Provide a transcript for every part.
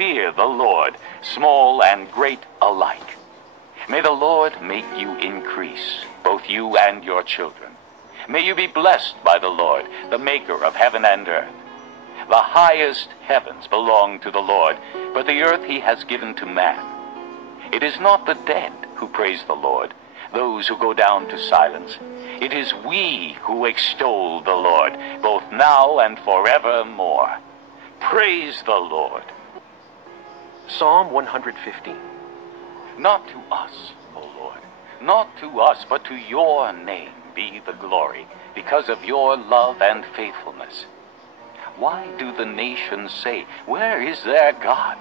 fear the Lord, small and great alike. May the Lord make you increase, both you and your children. May you be blessed by the Lord, the maker of heaven and earth. The highest heavens belong to the Lord, but the earth he has given to man. It is not the dead who praise the Lord, those who go down to silence. It is we who extol the Lord, both now and forevermore. Praise the Lord. Psalm 115. Not to us, O Lord, not to us, but to your name be the glory, because of your love and faithfulness. Why do the nations say, where is their God?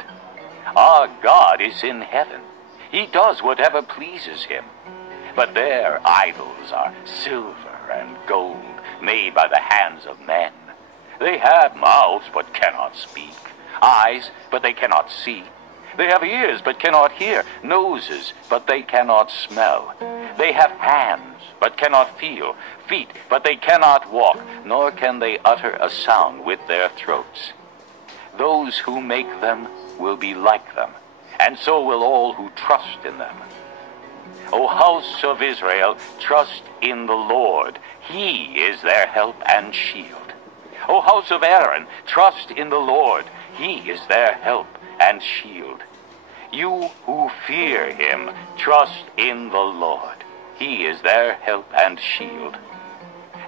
Our God is in heaven. He does whatever pleases him. But their idols are silver and gold, made by the hands of men. They have mouths, but cannot speak, eyes, but they cannot see. They have ears, but cannot hear, noses, but they cannot smell. They have hands, but cannot feel, feet, but they cannot walk, nor can they utter a sound with their throats. Those who make them will be like them, and so will all who trust in them. O house of Israel, trust in the Lord. He is their help and shield. O house of Aaron, trust in the Lord. He is their help and shield. You who fear him, trust in the Lord. He is their help and shield.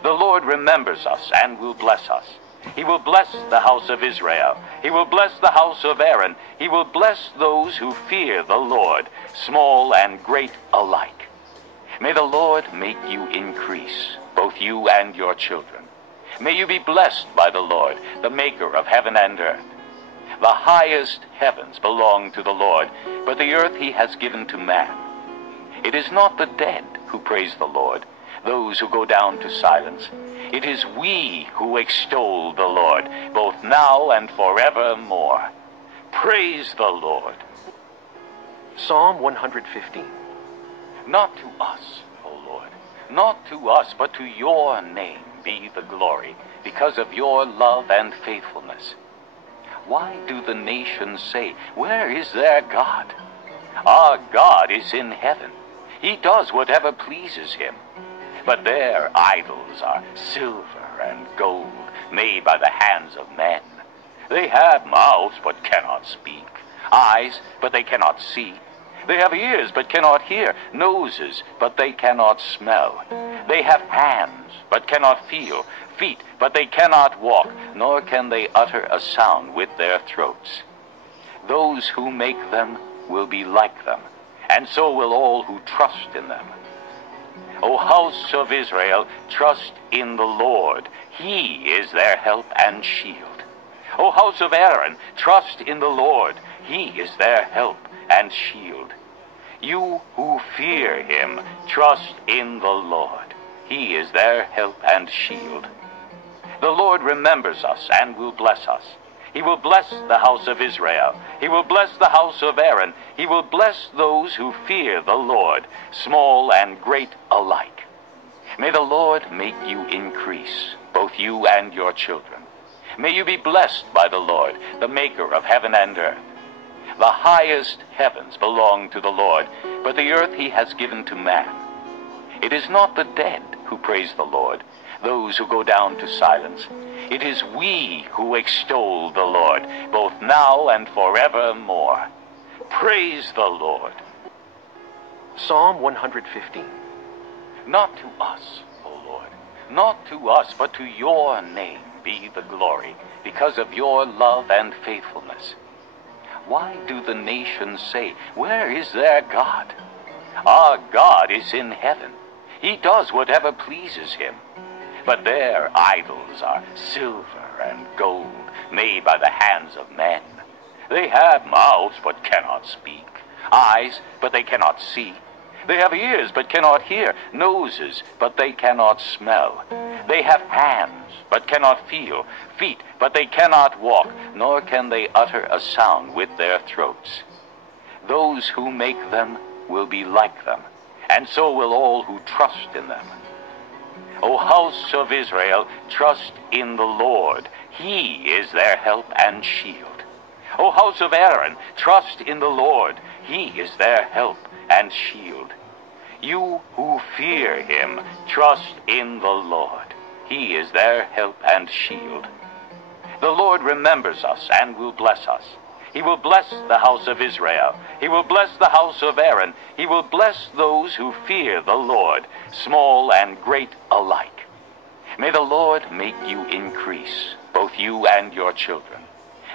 The Lord remembers us and will bless us. He will bless the house of Israel. He will bless the house of Aaron. He will bless those who fear the Lord, small and great alike. May the Lord make you increase, both you and your children. May you be blessed by the Lord, the maker of heaven and earth. The highest heavens belong to the Lord, but the earth he has given to man. It is not the dead who praise the Lord, those who go down to silence. It is we who extol the Lord, both now and forevermore. Praise the Lord. Psalm 115. Not to us, O Lord, not to us, but to your name be the glory, because of your love and faithfulness. Why do the nations say, where is their God? Our God is in heaven. He does whatever pleases him. But their idols are silver and gold, made by the hands of men. They have mouths, but cannot speak, eyes, but they cannot see. They have ears, but cannot hear, noses, but they cannot smell. They have hands, but cannot feel, feet, but they cannot walk, nor can they utter a sound with their throats. Those who make them will be like them, and so will all who trust in them. O house of Israel, trust in the Lord. He is their help and shield. O house of Aaron, trust in the Lord. He is their help and shield. You who fear him, trust in the Lord. He is their help and shield. The Lord remembers us and will bless us. He will bless the house of Israel. He will bless the house of Aaron. He will bless those who fear the Lord, small and great alike. May the Lord make you increase, both you and your children. May you be blessed by the Lord, the maker of heaven and earth. The highest heavens belong to the Lord, but the earth he has given to man. It is not the dead who praise the Lord, those who go down to silence. It is we who extol the Lord, both now and forevermore. Praise the Lord. Psalm 115. Not to us, O Lord, not to us, but to your name be the glory, because of your love and faithfulness. Why do the nations say, where is their God? Our God is in heaven. He does whatever pleases him. But their idols are silver and gold, made by the hands of men. They have mouths, but cannot speak, eyes, but they cannot see. They have ears, but cannot hear, noses, but they cannot smell. They have hands, but cannot feel, feet, but they cannot walk, nor can they utter a sound with their throats. Those who make them will be like them, and so will all who trust in them. O house of Israel, trust in the Lord. He is their help and shield. O house of Aaron, trust in the Lord. He is their help and shield. You who fear him, trust in the Lord. He is their help and shield. The Lord remembers us and will bless us. He will bless the house of Israel. He will bless the house of Aaron. He will bless those who fear the Lord, small and great alike. May the Lord make you increase, both you and your children.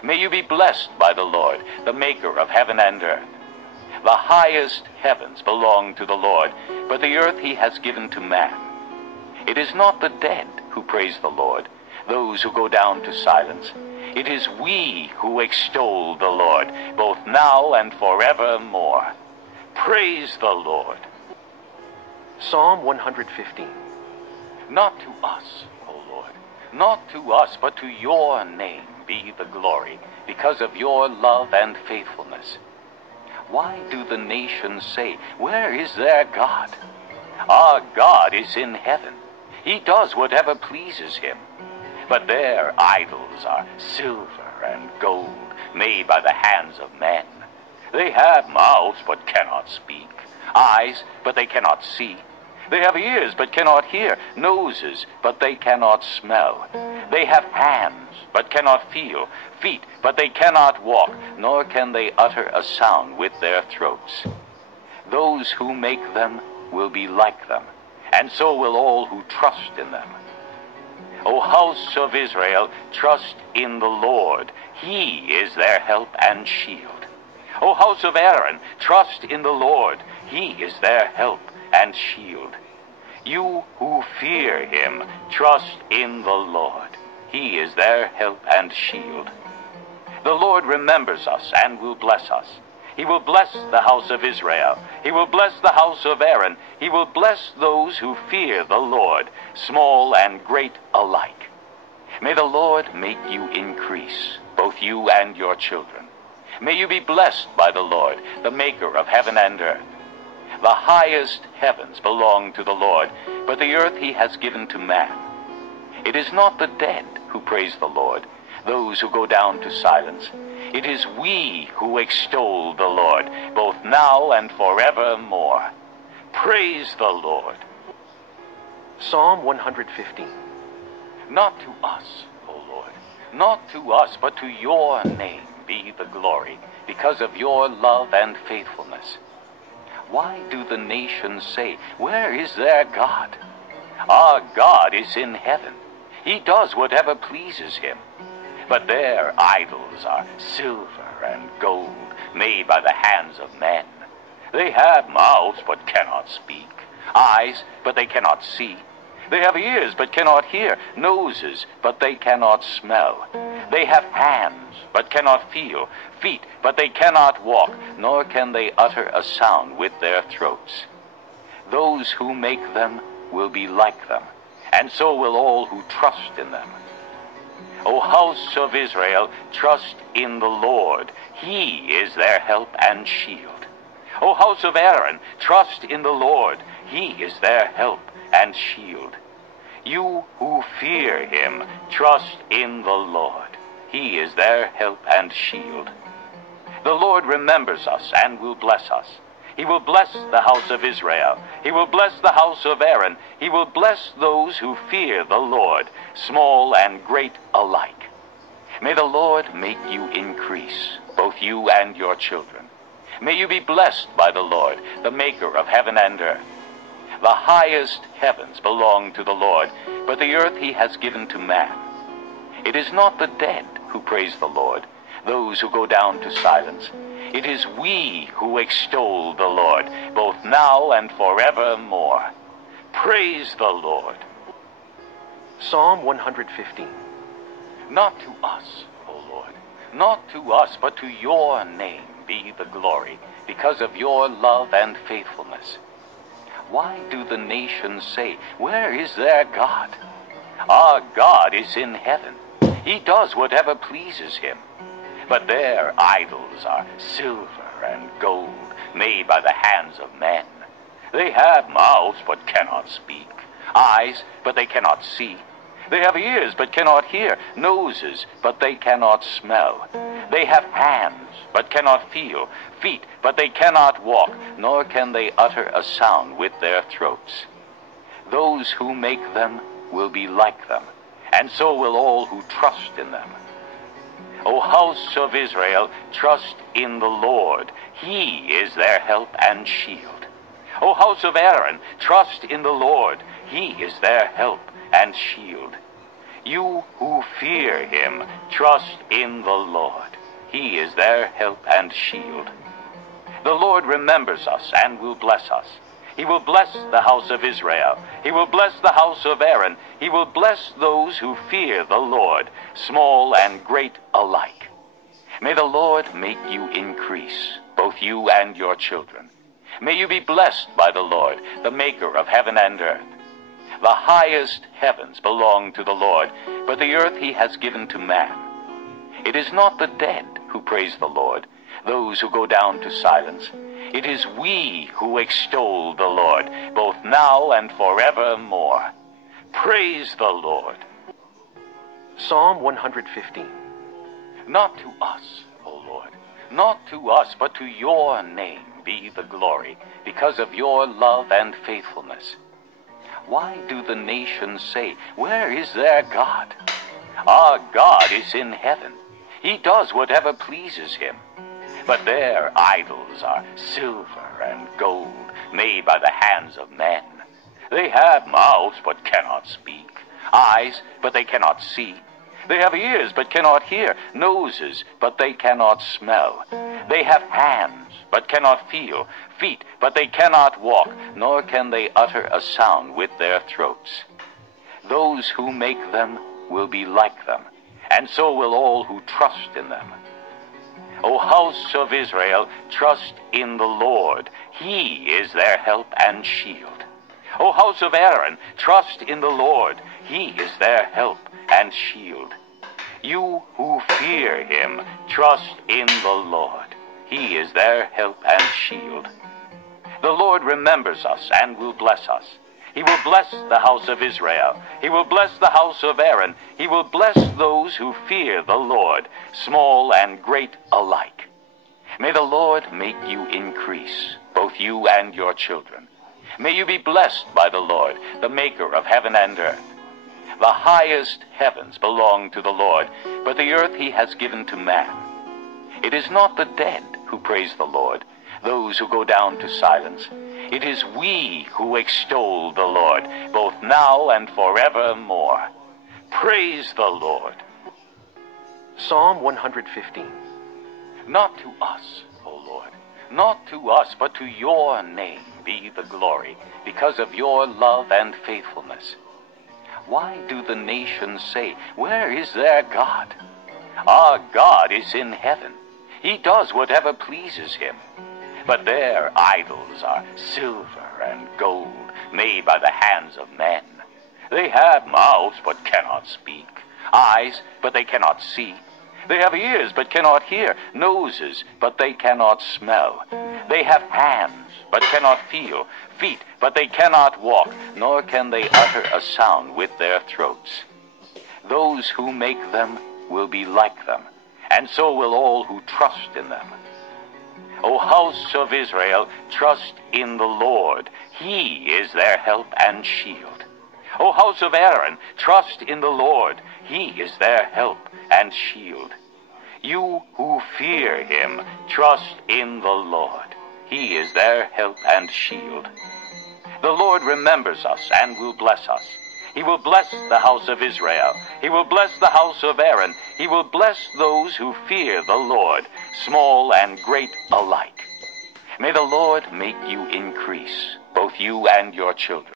May you be blessed by the Lord, the maker of heaven and earth. The highest heavens belong to the Lord, but the earth he has given to man. It is not the dead who praise the Lord, those who go down to silence. It is we who extol the Lord, both now and forevermore. Praise the Lord. Psalm 115. Not to us, O Lord, not to us, but to your name be the glory, because of your love and faithfulness. Why do the nations say, where is their God? Our God is in heaven. He does whatever pleases him. But their idols are silver and gold, made by the hands of men. They have mouths, but cannot speak, eyes, but they cannot see. They have ears, but cannot hear, noses, but they cannot smell. They have hands, but cannot feel, feet, but they cannot walk, nor can they utter a sound with their throats. Those who make them will be like them, and so will all who trust in them. O house of Israel, trust in the Lord. He is their help and shield. O house of Aaron, trust in the Lord. He is their help and shield. You who fear him, trust in the Lord. He is their help and shield. The Lord remembers us and will bless us. He will bless the house of Israel. He will bless the house of Aaron. He will bless those who fear the Lord, small and great alike. May the Lord make you increase, both you and your children. May you be blessed by the Lord, the maker of heaven and earth. The highest heavens belong to the Lord, but the earth he has given to man. It is not the dead who praise the Lord, those who go down to silence. It is we who extol the Lord, both now and forevermore. Praise the Lord. Psalm 115. Not to us, O Lord, not to us, but to your name be the glory, because of your love and faithfulness. Why do the nations say, where is their God? Our God is in heaven. He does whatever pleases him. But their idols are silver and gold, made by the hands of men. They have mouths, but cannot speak, eyes, but they cannot see. They have ears, but cannot hear, noses, but they cannot smell. They have hands, but cannot feel, feet, but they cannot walk, nor can they utter a sound with their throats. Those who make them will be like them, and so will all who trust in them. O house of Israel, trust in the Lord. He is their help and shield. O house of Aaron, trust in the Lord. He is their help and shield. You who fear him, trust in the Lord. He is their help and shield. The Lord remembers us and will bless us. He will bless the house of Israel. He will bless the house of Aaron. He will bless those who fear the Lord, small and great alike. May the Lord make you increase, both you and your children. May you be blessed by the Lord, the maker of heaven and earth. The highest heavens belong to the Lord, but the earth he has given to man. It is not the dead who praise the Lord, those who go down to silence. It is we who extol the Lord, both now and forevermore. Praise the Lord. Psalm 115. Not to us, O Lord, not to us, but to your name be the glory, because of your love and faithfulness. Why do the nations say, where is their God? Our God is in heaven. He does whatever pleases him. But their idols are silver and gold, made by the hands of men. They have mouths, but cannot speak, eyes, but they cannot see. They have ears, but cannot hear, noses, but they cannot smell. They have hands, but cannot feel, feet, but they cannot walk, nor can they utter a sound with their throats. Those who make them will be like them, and so will all who trust in them. O house of Israel, trust in the Lord. He is their help and shield. O house of Aaron, trust in the Lord. He is their help and shield. You who fear him, trust in the Lord. He is their help and shield. The Lord remembers us and will bless us. He will bless the house of Israel. He will bless the house of Aaron. He will bless those who fear the Lord, small and great alike. May the Lord make you increase, both you and your children. May you be blessed by the Lord, the maker of heaven and earth. The highest heavens belong to the Lord, but the earth he has given to man. It is not the dead who praise the Lord, those who go down to silence. It is we who extol the Lord, both now and forevermore. Praise the Lord. Psalm 115. Not to us, O Lord, not to us, but to your name be the glory, because of your love and faithfulness. Why do the nations say, where is their God? Our God is in heaven. He does whatever pleases him. But their idols are silver and gold, made by the hands of men. They have mouths, but cannot speak, eyes, but they cannot see. They have ears, but cannot hear, noses, but they cannot smell. They have hands, but cannot feel, feet, but they cannot walk, nor can they utter a sound with their throats. Those who make them will be like them, and so will all who trust in them. O house of Israel, trust in the Lord. He is their help and shield. O house of Aaron, trust in the Lord. He is their help and shield. You who fear him, trust in the Lord. He is their help and shield. The Lord remembers us and will bless us. He will bless the house of Israel. He will bless the house of Aaron. He will bless those who fear the Lord, small and great alike. May the Lord make you increase, both you and your children. May you be blessed by the Lord, the maker of heaven and earth. The highest heavens belong to the Lord, but the earth he has given to man. It is not the dead who praise the Lord, those who go down to silence. It is we who extol the Lord, both now and forevermore. Praise the Lord. Psalm 115. Not to us, O Lord, not to us, but to your name be the glory, because of your love and faithfulness. Why do the nations say, where is their God? Our God is in heaven. He does whatever pleases him. But their idols are silver and gold, made by the hands of men. They have mouths, but cannot speak, eyes, but they cannot see. They have ears, but cannot hear, noses, but they cannot smell. They have hands, but cannot feel, feet, but they cannot walk, nor can they utter a sound with their throats. Those who make them will be like them, and so will all who trust in them. O house of Israel, trust in the Lord. He is their help and shield. O house of Aaron, trust in the Lord. He is their help and shield. You who fear him, trust in the Lord. He is their help and shield. The Lord remembers us and will bless us. He will bless the house of Israel. He will bless the house of Aaron. He will bless those who fear the Lord, small and great alike. May the Lord make you increase, both you and your children.